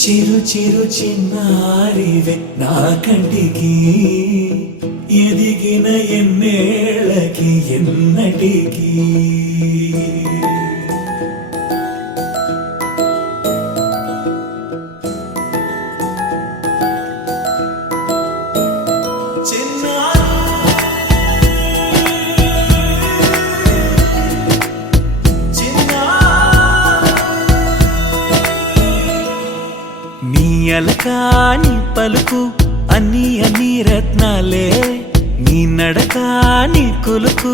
చిరు చిరు చిన్నారివే నా కంటికి ఎదిగిన ఎన్నేళ్ళకి ఎన్నటికి అలకాని పలుకు అన్ని అన్ని రత్నాలే నీ నడకాని కులుకు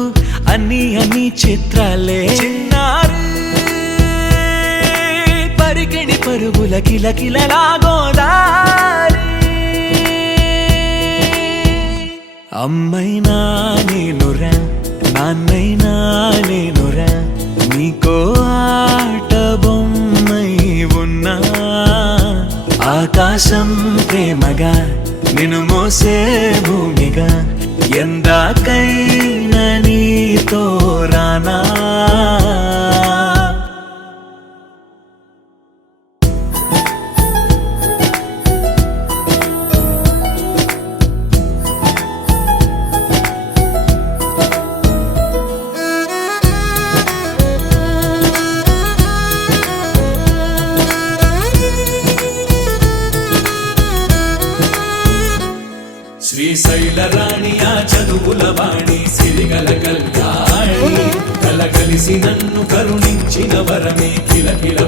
అన్ని అన్ని చిత్రాలే చిన్నారు పరికిణి పరుగుల కిలకిలలాగోదారి అమ్మైనా నేనురా నాన్నైనా నేనురా నీకో ఆట బొమ్మై ఉన్నా ఆకాశం ప్రేమగా నిన్ను మోసే భూమిగా ఎందాకైనా నీతో రానా శ్రీశైల రాణి ఆ చదువుల వాణి సిరిగల కళ్యాణి కలగలిసి నన్ను కరుణించిన వరమే కిలకిల